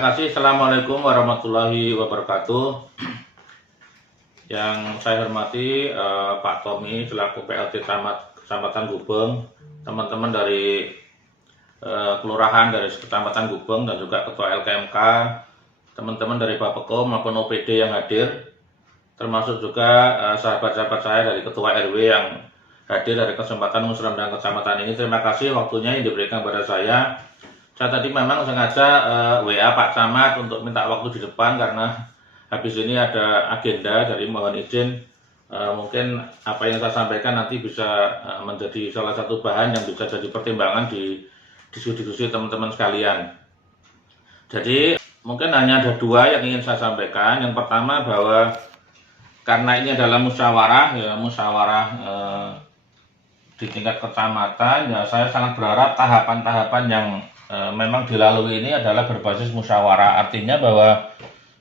kasih. Assalamualaikum warahmatullahi wabarakatuh. Yang saya hormati Pak Tommy selaku PLT Kecamatan Gubeng, teman-teman dari kelurahan dari Kecamatan Gubeng dan juga Ketua LKMK, teman-teman dari Bapeko maupun OPD yang hadir, termasuk juga sahabat-sahabat saya dari Ketua RW yang hadir dari kesempatan musrembang kecamatan ini. Terima kasih waktunya yang diberikan kepada saya. Saya tadi memang sengaja WA Pak Camat untuk minta waktu di depan karena habis ini ada agenda, jadi mohon izin mungkin apa yang saya sampaikan nanti bisa menjadi salah satu bahan yang bisa jadi pertimbangan di diskusi teman-teman sekalian. Jadi mungkin hanya ada dua yang ingin saya sampaikan. Yang pertama bahwa karena ini adalah musyawarah di tingkat kecamatan, ya saya sangat berharap tahapan-tahapan yang memang dilalui ini adalah berbasis musyawarah, artinya bahwa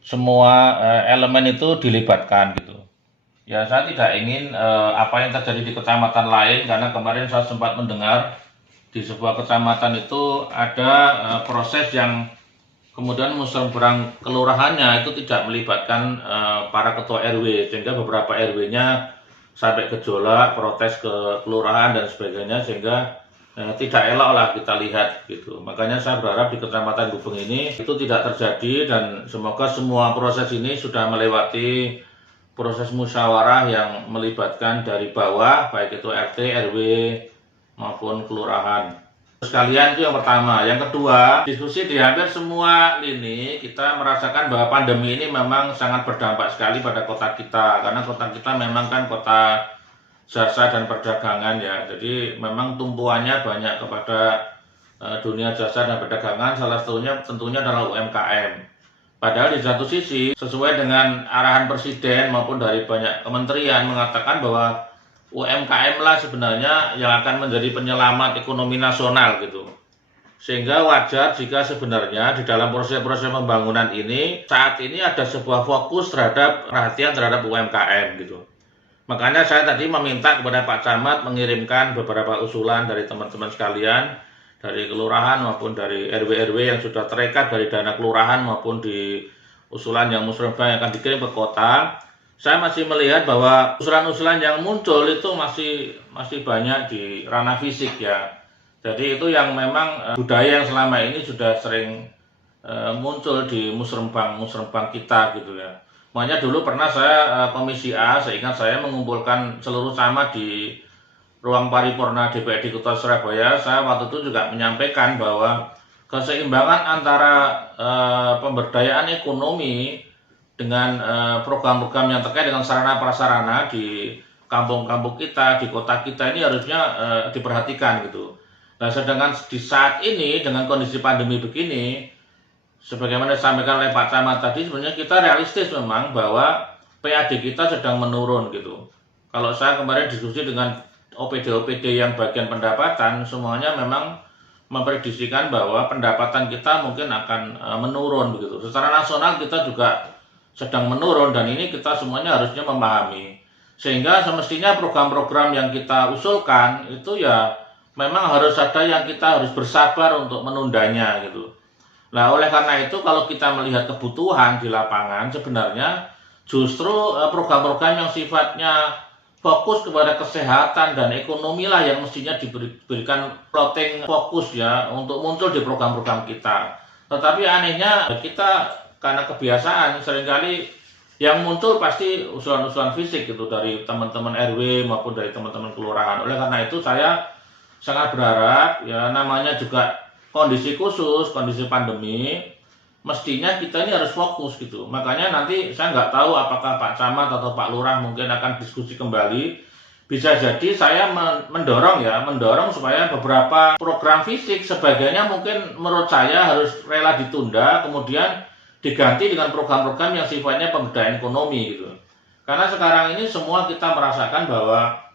semua elemen itu dilibatkan gitu. Ya saya tidak ingin apa yang terjadi di kecamatan lain, karena kemarin saya sempat mendengar di sebuah kecamatan itu ada proses yang kemudian musrembang kelurahannya itu tidak melibatkan para ketua RW, sehingga beberapa RW-nya sampai gejolak, protes ke kelurahan dan sebagainya, sehingga tidak elok lah kita lihat gitu. Makanya saya berharap di Kecamatan Gubeng ini itu tidak terjadi, dan semoga semua proses ini sudah melewati proses musyawarah yang melibatkan dari bawah, baik itu RT, RW maupun kelurahan. Sekalian itu yang pertama. Yang kedua, diskusi di hampir semua lini kita merasakan bahwa pandemi ini memang sangat berdampak sekali pada kota kita, karena kota kita memang kan kota jasa dan perdagangan ya, jadi memang tumpuannya banyak kepada dunia jasa dan perdagangan, salah satunya tentunya adalah UMKM. Padahal di satu sisi sesuai dengan arahan Presiden maupun dari banyak kementerian mengatakan bahwa UMKM lah sebenarnya yang akan menjadi penyelamat ekonomi nasional gitu. Sehingga wajar jika sebenarnya di dalam proses-proses pembangunan ini saat ini ada sebuah fokus terhadap perhatian terhadap UMKM gitu. Makanya saya tadi meminta kepada Pak Camat mengirimkan beberapa usulan dari teman-teman sekalian, dari kelurahan maupun dari RW-RW yang sudah terikat dari dana kelurahan maupun di usulan yang musrembang yang akan dikirim ke kota. Saya masih melihat bahwa usulan-usulan yang muncul itu masih banyak di ranah fisik ya. Jadi itu yang memang budaya yang selama ini sudah sering muncul di musrembang kita gitu ya. Makanya dulu pernah saya komisi A, seingat saya mengumpulkan seluruh camat di ruang paripurna DPRD Kota Surabaya. Saya waktu itu juga menyampaikan bahwa keseimbangan antara pemberdayaan ekonomi dengan program-program yang terkait dengan sarana prasarana di kampung-kampung kita, di kota kita ini harusnya diperhatikan gitu. Nah, sedangkan di saat ini dengan kondisi pandemi begini, sebagaimana disampaikan oleh Pak Camat tadi, sebenarnya kita realistis memang bahwa PAD kita sedang menurun gitu. Kalau saya kemarin diskusi dengan OPD-OPD yang bagian pendapatan, semuanya memang memprediksikan bahwa pendapatan kita mungkin akan menurun begitu. Secara nasional kita juga sedang menurun, dan ini kita semuanya harusnya memahami. Sehingga semestinya program-program yang kita usulkan itu ya memang harus ada yang kita harus bersabar untuk menundanya gitu. Nah, oleh karena itu kalau kita melihat kebutuhan di lapangan, sebenarnya justru program-program yang sifatnya fokus kepada kesehatan dan ekonomi lah yang mestinya diberikan plotting fokus ya untuk muncul di program-program kita. Tetapi anehnya kita karena kebiasaan seringkali yang muncul pasti usulan-usulan fisik gitu dari teman-teman RW maupun dari teman-teman kelurahan. Oleh karena itu saya sangat berharap ya, namanya juga kondisi khusus, kondisi pandemi, mestinya kita ini harus fokus gitu. Makanya nanti saya nggak tahu apakah Pak Camat atau Pak Lurah mungkin akan diskusi kembali. Bisa jadi saya mendorong supaya beberapa program fisik sebagainya mungkin menurut saya harus rela ditunda, kemudian diganti dengan program-program yang sifatnya pemberdayaan ekonomi gitu. Karena sekarang ini semua kita merasakan bahwa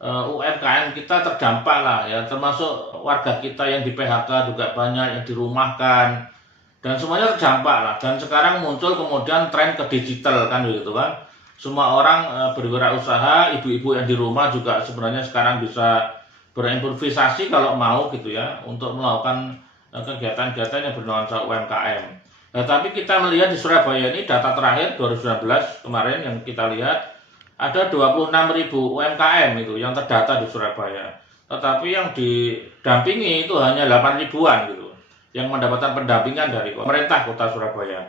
UMKM kita terdampak lah ya, termasuk warga kita yang di PHK juga banyak yang dirumahkan dan semuanya terdampak lah. Dan sekarang muncul kemudian tren ke digital kan begitu kan. Semua orang berwirausaha, ibu-ibu yang di rumah juga sebenarnya sekarang bisa berimprovisasi kalau mau gitu ya, untuk melakukan kegiatan-kegiatan yang bernuansa UMKM. Nah, tapi kita melihat di Surabaya ini data terakhir 2019 kemarin yang kita lihat ada 26.000 UMKM itu yang terdata di Surabaya. Tetapi yang didampingi itu hanya 8 ribuan gitu, yang mendapatkan pendampingan dari pemerintah Kota Surabaya.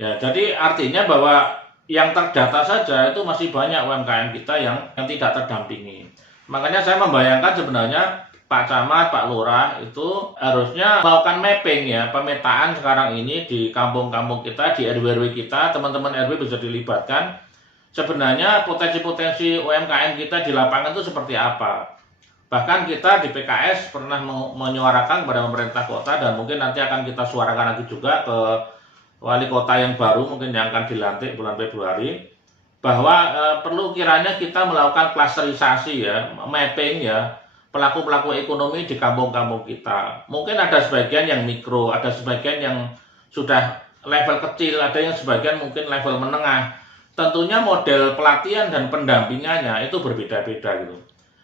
Ya, jadi artinya bahwa yang terdata saja itu masih banyak UMKM kita yang tidak terdampingi. Makanya saya membayangkan sebenarnya Pak Camat, Pak Lurah itu harusnya melakukan mapping ya, pemetaan sekarang ini di kampung-kampung kita, di RW-RW kita, teman-teman RW bisa dilibatkan. Sebenarnya potensi-potensi UMKM kita di lapangan itu seperti apa. Bahkan kita di PKS pernah menyuarakan kepada pemerintah kota dan mungkin nanti akan kita suarakan lagi juga ke wali kota yang baru mungkin yang akan dilantik bulan Februari, bahwa perlu kiranya kita melakukan klasterisasi ya, mapping ya, pelaku-pelaku ekonomi di kampung-kampung kita. Mungkin ada sebagian yang mikro, ada sebagian yang sudah level kecil, ada yang sebagian mungkin level menengah. Tentunya model pelatihan dan pendampingannya itu berbeda-beda gitu.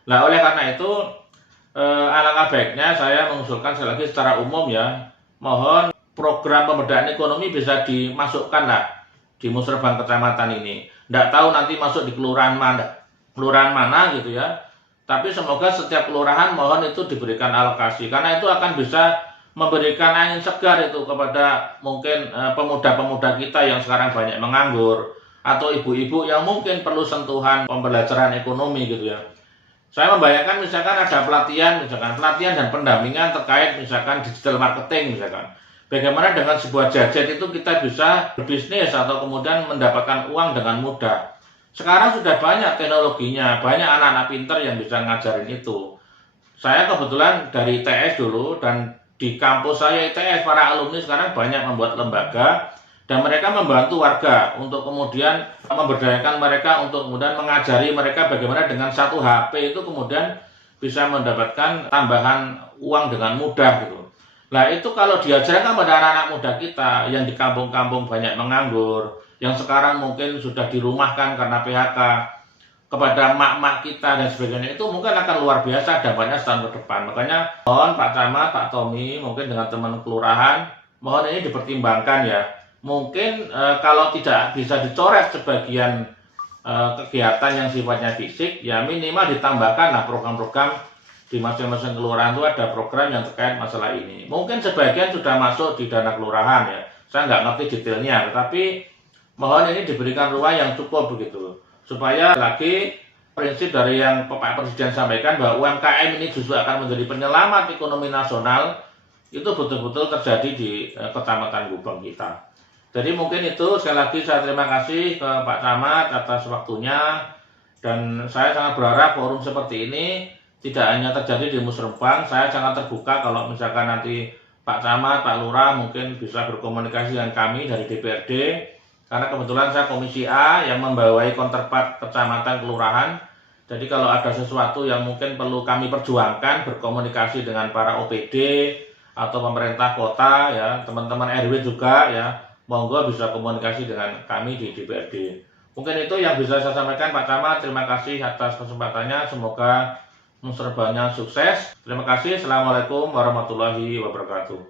Nah, oleh karena itu alangkah baiknya saya mengusulkan sekali lagi secara umum ya, mohon program pemberdayaan ekonomi bisa dimasukkan lah di musrebang kecamatan ini. Nggak tahu nanti masuk di kelurahan mana gitu ya. Tapi semoga setiap kelurahan mohon itu diberikan alokasi, karena itu akan bisa memberikan angin segar itu kepada mungkin pemuda-pemuda kita yang sekarang banyak menganggur, atau ibu-ibu yang mungkin perlu sentuhan pembelajaran ekonomi gitu ya. Saya membayangkan misalkan ada pelatihan dan pendampingan terkait misalkan digital marketing misalkan. Bagaimana dengan sebuah jajet itu kita bisa berbisnis atau kemudian mendapatkan uang dengan mudah. Sekarang sudah banyak teknologinya, banyak anak-anak pintar yang bisa ngajarin itu. Saya kebetulan dari ITS dulu, dan di kampus saya ITS, para alumni sekarang banyak membuat lembaga, dan mereka membantu warga untuk kemudian memberdayakan mereka, untuk kemudian mengajari mereka bagaimana dengan satu HP itu kemudian bisa mendapatkan tambahan uang dengan mudah gitu. Nah itu kalau diajarkan pada anak-anak muda kita yang di kampung-kampung banyak menganggur, yang sekarang mungkin sudah dirumahkan karena PHK, kepada mak-mak kita dan sebagainya, itu mungkin akan luar biasa dampaknya setahun ke depan. Makanya mohon Pak Camat, Pak Tommy, mungkin dengan teman kelurahan, mohon ini dipertimbangkan ya. Mungkin kalau tidak bisa dicoret sebagian kegiatan yang sifatnya fisik, ya minimal ditambahkan lah program-program di masing-masing kelurahan itu ada program yang terkait masalah ini. Mungkin sebagian sudah masuk di dana kelurahan ya, saya nggak ngerti detailnya, tetapi mohon ini diberikan ruang yang cukup begitu, supaya lagi prinsip dari yang Pak Presiden sampaikan bahwa UMKM ini justru akan menjadi penyelamat ekonomi nasional, itu betul-betul terjadi di Kecamatan Gubeng kita. Jadi mungkin itu, sekali lagi saya terima kasih ke Pak Camat atas waktunya, dan saya sangat berharap forum seperti ini tidak hanya terjadi di Musrebang. Saya sangat terbuka kalau misalkan nanti Pak Camat, Pak Lurah mungkin bisa berkomunikasi dengan kami dari DPRD, karena kebetulan saya Komisi A yang membawai counterpart kecamatan kelurahan. Jadi kalau ada sesuatu yang mungkin perlu kami perjuangkan, berkomunikasi dengan para OPD atau pemerintah kota ya, teman-teman RW juga ya, monggo bisa komunikasi dengan kami di DPRD. Mungkin itu yang bisa saya sampaikan Pak Camat. Terima kasih atas kesempatannya, semoga Musrebangnya sukses. Terima kasih. Assalamualaikum warahmatullahi wabarakatuh.